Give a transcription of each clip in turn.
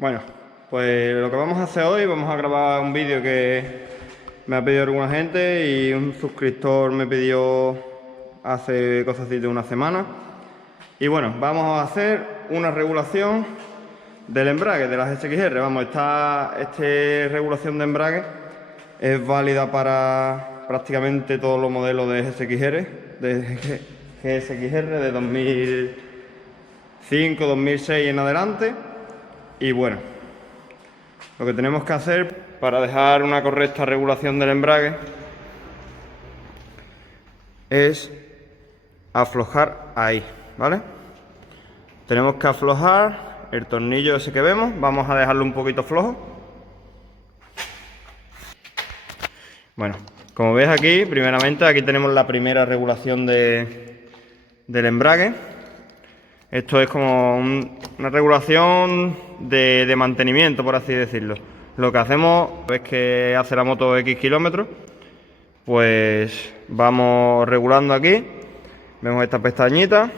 Bueno, pues lo que vamos a hacer hoy, vamos a grabar un vídeo que me ha pedido alguna gente y un suscriptor me pidió hace cosas así de una semana. Y bueno, vamos a hacer una regulación del embrague de las SXR. Vamos, esta regulación de embrague es válida para prácticamente todos los modelos de GSXR de 2005, 2006 en adelante. Y bueno, lo que tenemos que hacer para dejar una correcta regulación del embrague es aflojar ahí, ¿vale? Tenemos que aflojar el tornillo ese que vemos, vamos a dejarlo un poquito flojo. Bueno, como ves aquí, primeramente aquí tenemos la primera regulación del embrague. Esto es como una regulación de mantenimiento, por así decirlo. Lo que hacemos es que hace la moto X kilómetros, pues vamos regulando aquí. Vemos esta pestañita.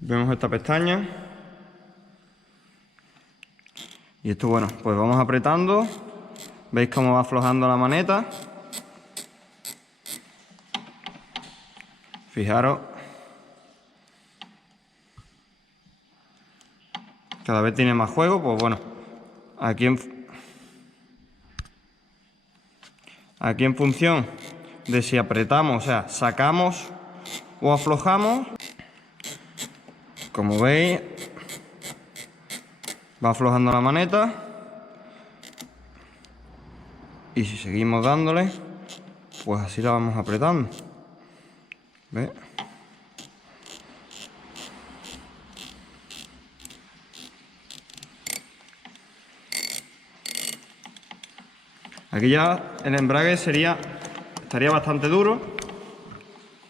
Vemos esta pestaña. Y esto, bueno, pues vamos apretando. ¿Veis cómo va aflojando la maneta? Fijaros. Cada vez tiene más juego, pues bueno, aquí en función de si apretamos, o sea, sacamos o aflojamos, como veis, va aflojando la maneta. Y si seguimos dándole, pues así la vamos apretando. ¿Ves? Aquí ya el embrague estaría bastante duro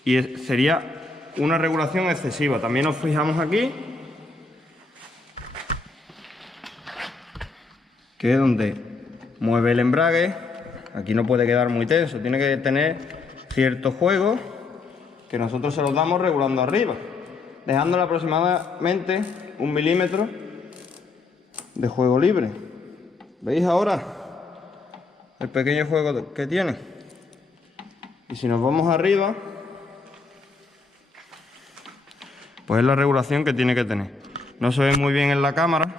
y sería una regulación excesiva. También nos fijamos aquí, que es donde mueve el embrague. Aquí no puede quedar muy tenso, tiene que tener cierto juego que nosotros se los damos regulando arriba, dejándole aproximadamente 1 milímetro de juego libre. ¿Veis ahora el pequeño juego que tiene? Y si nos vamos arriba, pues es la regulación que tiene que tener. No se ve muy bien en la cámara,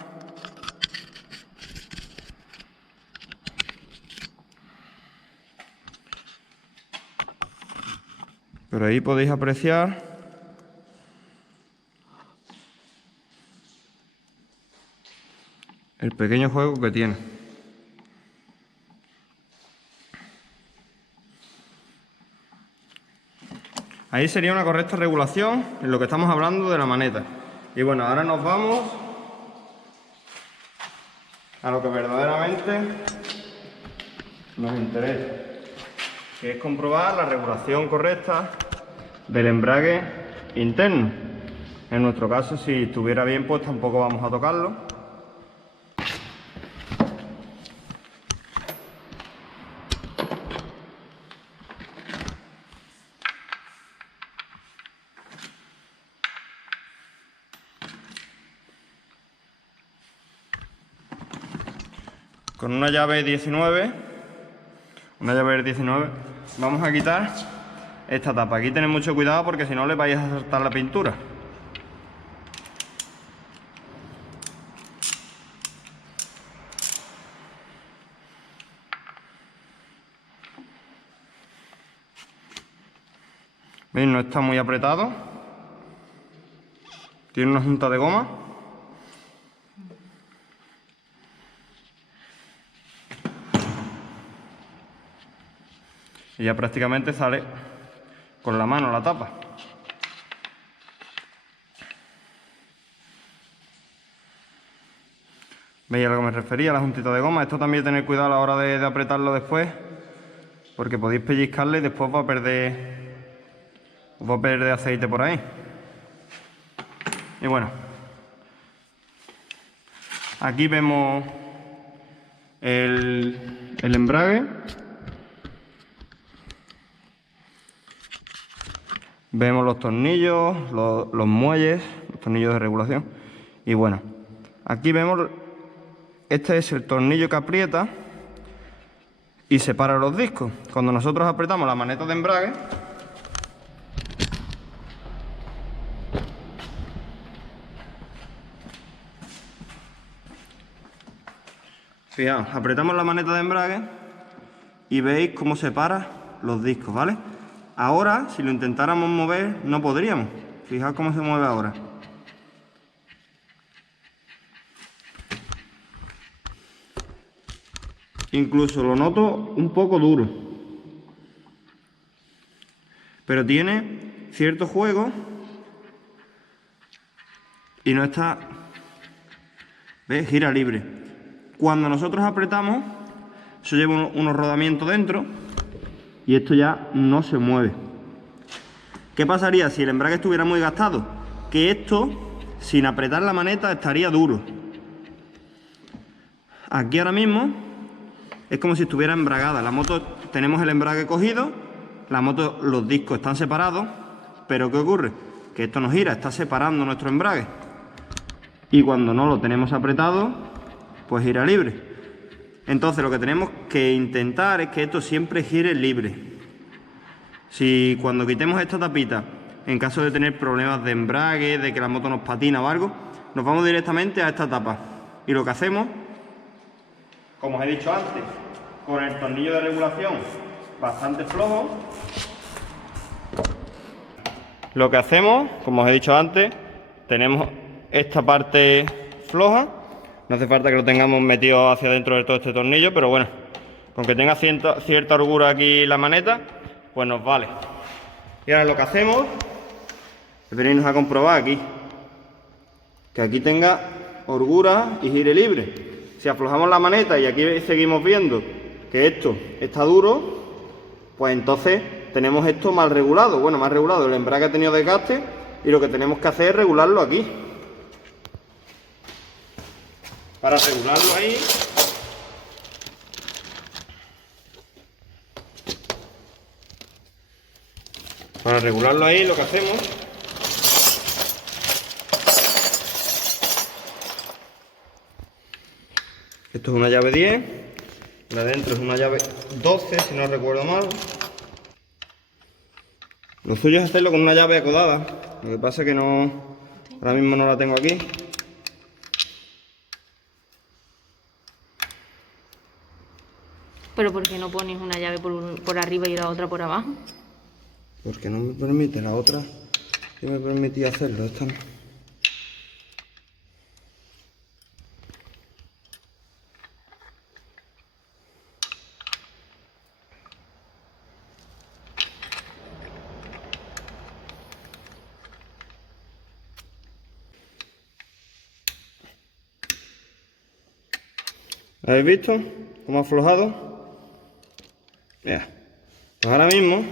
pero ahí podéis apreciar el pequeño juego que tiene. Ahí sería una correcta regulación en lo que estamos hablando de la maneta. Y bueno, ahora nos vamos a lo que verdaderamente nos interesa, que es comprobar la regulación correcta del embrague interno. En nuestro caso, si estuviera bien, pues tampoco vamos a tocarlo. Con una llave 19, vamos a quitar esta tapa. Aquí tened mucho cuidado porque si no le vais a saltar la pintura. ¿Veis? No está muy apretado. Tiene una junta de goma. Y ya prácticamente sale con la mano la tapa. ¿Veis a lo que me refería? La juntita de goma. Esto también tener cuidado a la hora de apretarlo después, porque podéis pellizcarle y después va a perder aceite por ahí. Y bueno, aquí vemos el embrague. Vemos los tornillos, los muelles, los tornillos de regulación. Y bueno, Aquí vemos, este es el tornillo que aprieta y separa los discos. Cuando nosotros apretamos la maneta de embrague, fijaos, apretamos la maneta de embrague y veis cómo separa los discos, ¿vale? Ahora, si lo intentáramos mover, no podríamos. Fijaos cómo se mueve ahora. Incluso lo noto un poco duro. Pero tiene cierto juego y no está... ¿Ves? Gira libre. Cuando nosotros apretamos, eso lleva unos rodamientos dentro y esto ya no se mueve. ¿Qué pasaría si el embrague estuviera muy gastado? Que esto, sin apretar la maneta, estaría duro. Aquí ahora mismo es como si estuviera embragada. La moto, tenemos el embrague cogido, la moto, los discos están separados, pero ¿qué ocurre? Que esto no gira, está separando nuestro embrague. Y cuando no lo tenemos apretado, pues gira libre. Entonces lo que tenemos que intentar es que esto siempre gire libre. Si cuando quitemos esta tapita, en caso de tener problemas de embrague, de que la moto nos patina o algo, nos vamos directamente a esta tapa. Y lo que hacemos, como os he dicho antes, con el tornillo de regulación bastante flojo, lo que hacemos, como os he dicho antes, tenemos esta parte floja. No hace falta que lo tengamos metido hacia dentro de todo este tornillo, pero bueno, con que tenga cierta holgura aquí la maneta, pues nos vale. Y ahora lo que hacemos es venirnos a comprobar aquí, que aquí tenga holgura y gire libre. Si aflojamos la maneta y aquí seguimos viendo que esto está duro, pues entonces tenemos esto mal regulado. Bueno, mal regulado, el embrague ha tenido desgaste y lo que tenemos que hacer es regularlo aquí. Para regularlo ahí, lo que hacemos esto es una llave 10, la de adentro es una llave 12 si no recuerdo mal. Lo suyo es hacerlo con una llave acodada, lo que pasa es que no, ahora mismo no la tengo aquí. ¿Pero por qué no pones una llave por arriba y la otra por abajo? Porque no me permite, la otra sí me permitía hacerlo, esta no. ¿Habéis visto cómo ha aflojado? Mira, pues ahora mismo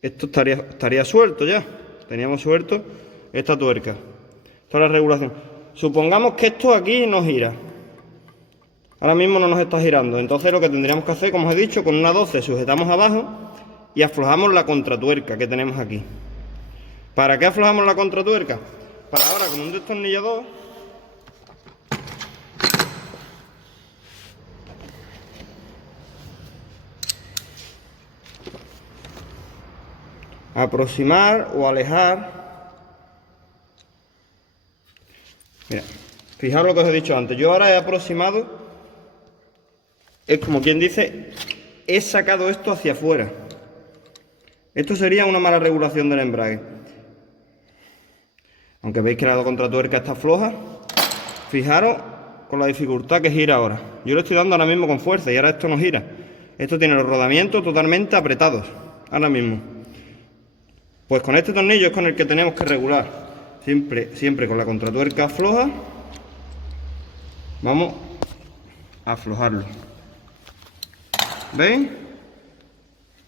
esto estaría suelto ya. Teníamos suelto esta tuerca. Esta es la regulación. Supongamos que esto aquí no gira. Ahora mismo no nos está girando. Entonces lo que tendríamos que hacer, como os he dicho, con una 12 sujetamos abajo y aflojamos la contratuerca que tenemos aquí. ¿Para qué aflojamos la contratuerca? Para ahora con un destornillador aproximar o alejar. Mira, fijaos lo que os he dicho antes. Yo ahora he aproximado, es como quien dice, he sacado esto hacia afuera. Esto sería una mala regulación del embrague. Aunque veis que la contratuerca está floja, fijaros con la dificultad que gira ahora. Yo le estoy dando ahora mismo con fuerza y ahora esto no gira. Esto tiene los rodamientos totalmente apretados ahora mismo. Pues con este tornillo es con el que tenemos que regular. Siempre con la contratuerca floja. Vamos a aflojarlo. ¿Veis?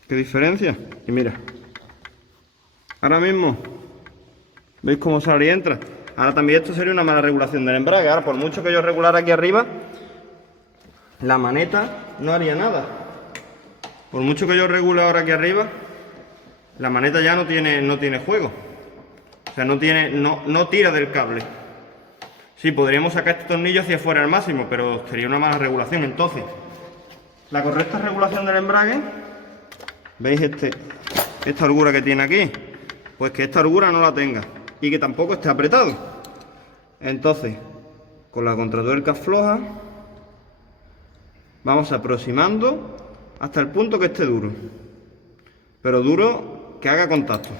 ¿Qué diferencia? Y mira. Ahora mismo. ¿Veis cómo sale y entra? Ahora también esto sería una mala regulación del embrague. Ahora por mucho que yo regulara aquí arriba, la maneta no haría nada. Por mucho que yo regule ahora aquí arriba, la maneta ya no tiene juego. O sea, no tira del cable. Sí, podríamos sacar este tornillo hacia afuera al máximo, pero sería una mala regulación. Entonces, la correcta regulación del embrague, ¿veis esta holgura que tiene aquí? Pues que esta holgura no la tenga y que tampoco esté apretado. Entonces, con la contratuerca floja, vamos aproximando hasta el punto que esté duro, pero duro que haga contacto.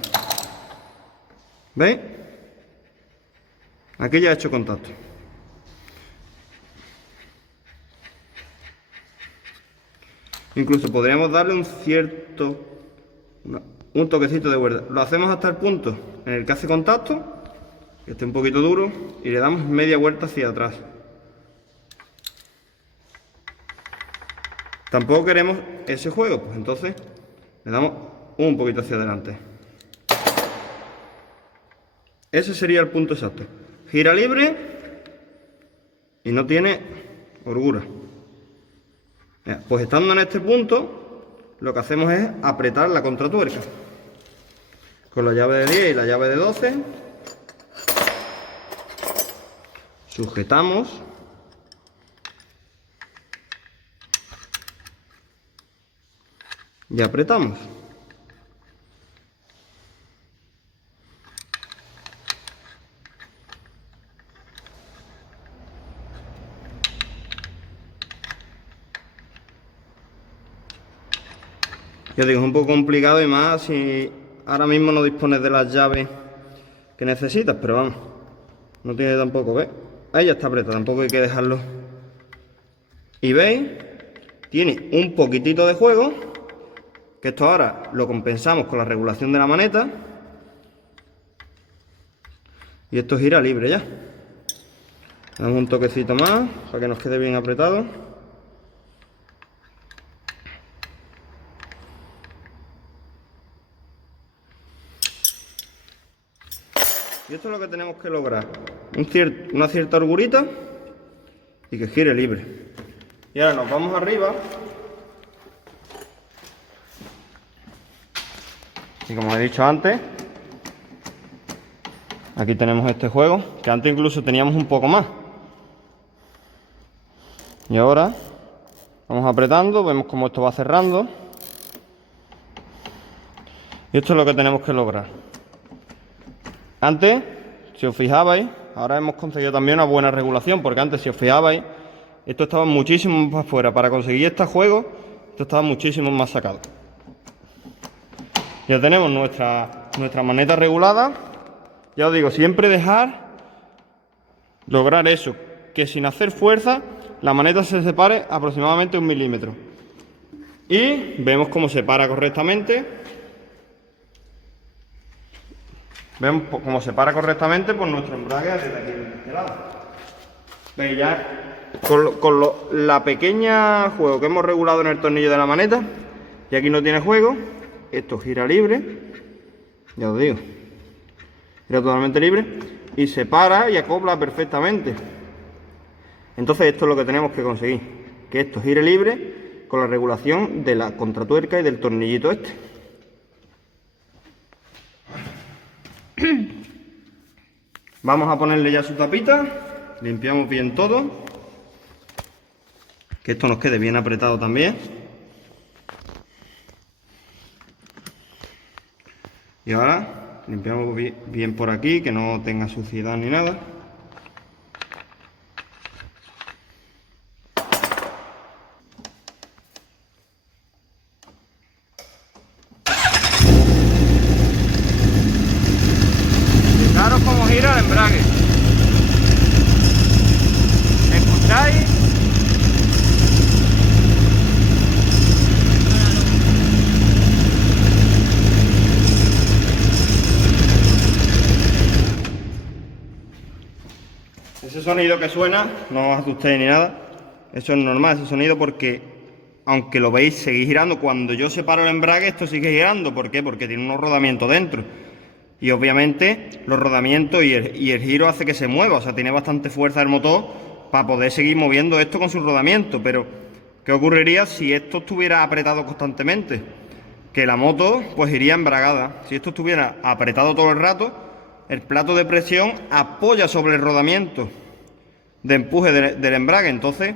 ¿Veis? Aquí ya he hecho contacto. Incluso podríamos darle un toquecito de vuelta. Lo hacemos hasta el punto en el que hace contacto, que esté un poquito duro, y le damos media vuelta hacia atrás. Tampoco queremos ese juego, pues entonces le damos un poquito hacia adelante. Ese sería el punto exacto. Gira libre y no tiene holgura. Pues estando en este punto, lo que hacemos es apretar la contratuerca. Con la llave de 10 y la llave de 12, sujetamos. Y apretamos. Ya digo, es un poco complicado y más si ahora mismo no dispones de las llaves que necesitas, pero vamos, no tiene tampoco, ¿ves? Ahí ya está apretado, tampoco hay que dejarlo. Y veis, tiene un poquitito de juego, que esto ahora lo compensamos con la regulación de la maneta. Y esto gira libre ya. Le damos un toquecito más para que nos quede bien apretado. Y esto es lo que tenemos que lograr. Una cierta holgurita y que gire libre. Y ahora nos vamos arriba. Y como he dicho antes, aquí tenemos este juego, que antes incluso teníamos un poco más. Y ahora vamos apretando, vemos cómo esto va cerrando. Y esto es lo que tenemos que lograr. Antes, si os fijabais, ahora hemos conseguido también una buena regulación, porque antes, si os fijabais, esto estaba muchísimo más afuera. Para conseguir este juego, esto estaba muchísimo más sacado. Ya tenemos nuestra maneta regulada. Ya os digo, siempre lograr eso, que sin hacer fuerza, la maneta se separe aproximadamente 1 milímetro. Y vemos cómo se para correctamente. Vemos cómo se para correctamente por nuestro embrague desde aquí de este lado. Veis ya con la pequeña juego que hemos regulado en el tornillo de la maneta, y aquí no tiene juego, esto gira libre, ya os digo, gira totalmente libre y se para y acopla perfectamente. Entonces esto es lo que tenemos que conseguir, que esto gire libre con la regulación de la contratuerca y del tornillito este. Vamos a ponerle ya su tapita, limpiamos bien todo, que esto nos quede bien apretado también. Y ahora limpiamos bien por aquí, que no tenga suciedad ni nada. Fijaros cómo gira el embrague. ¿Escucháis? Ese sonido que suena, no os asustéis ni nada, eso es normal, ese sonido, porque aunque lo veis seguir girando, cuando yo separo el embrague esto sigue girando. ¿Por qué? Porque tiene unos rodamientos dentro. Y obviamente los rodamientos y el giro hace que se mueva, o sea, tiene bastante fuerza el motor para poder seguir moviendo esto con sus rodamientos. Pero ¿qué ocurriría si esto estuviera apretado constantemente? Que la moto pues iría embragada. Si esto estuviera apretado todo el rato, el plato de presión apoya sobre el rodamiento de empuje del embrague. Entonces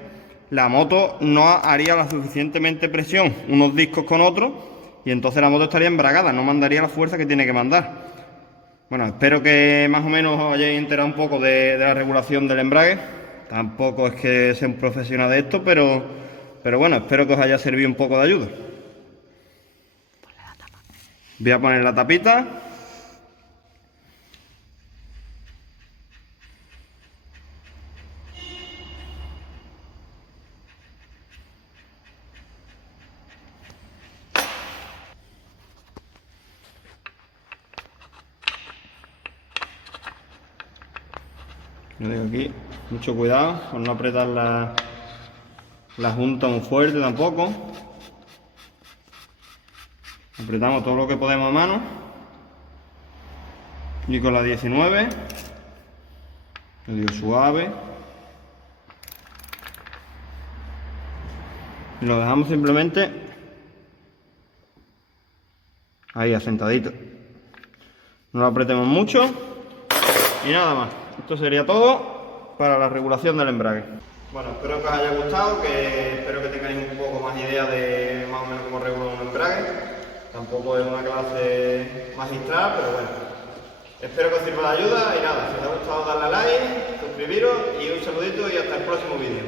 la moto no haría la suficientemente presión unos discos con otros y entonces la moto estaría embragada, no mandaría la fuerza que tiene que mandar. Bueno, espero que más o menos os hayáis enterado un poco de la regulación del embrague. Tampoco es que sea un profesional de esto, pero bueno, espero que os haya servido un poco de ayuda. Voy a poner la tapita. Yo digo aquí, mucho cuidado con no apretar la junta muy fuerte tampoco. Apretamos todo lo que podemos a mano. Y con la 19, lo digo suave. Y lo dejamos simplemente ahí asentadito. No lo apretemos mucho. Y nada más. Esto sería todo para la regulación del embrague. Bueno, espero que os haya gustado, espero que tengáis un poco más idea de más o menos cómo regular un embrague. Tampoco es una clase magistral, pero bueno. Espero que os sirva de ayuda y nada, si os ha gustado darle a like, suscribiros y un saludito y hasta el próximo vídeo.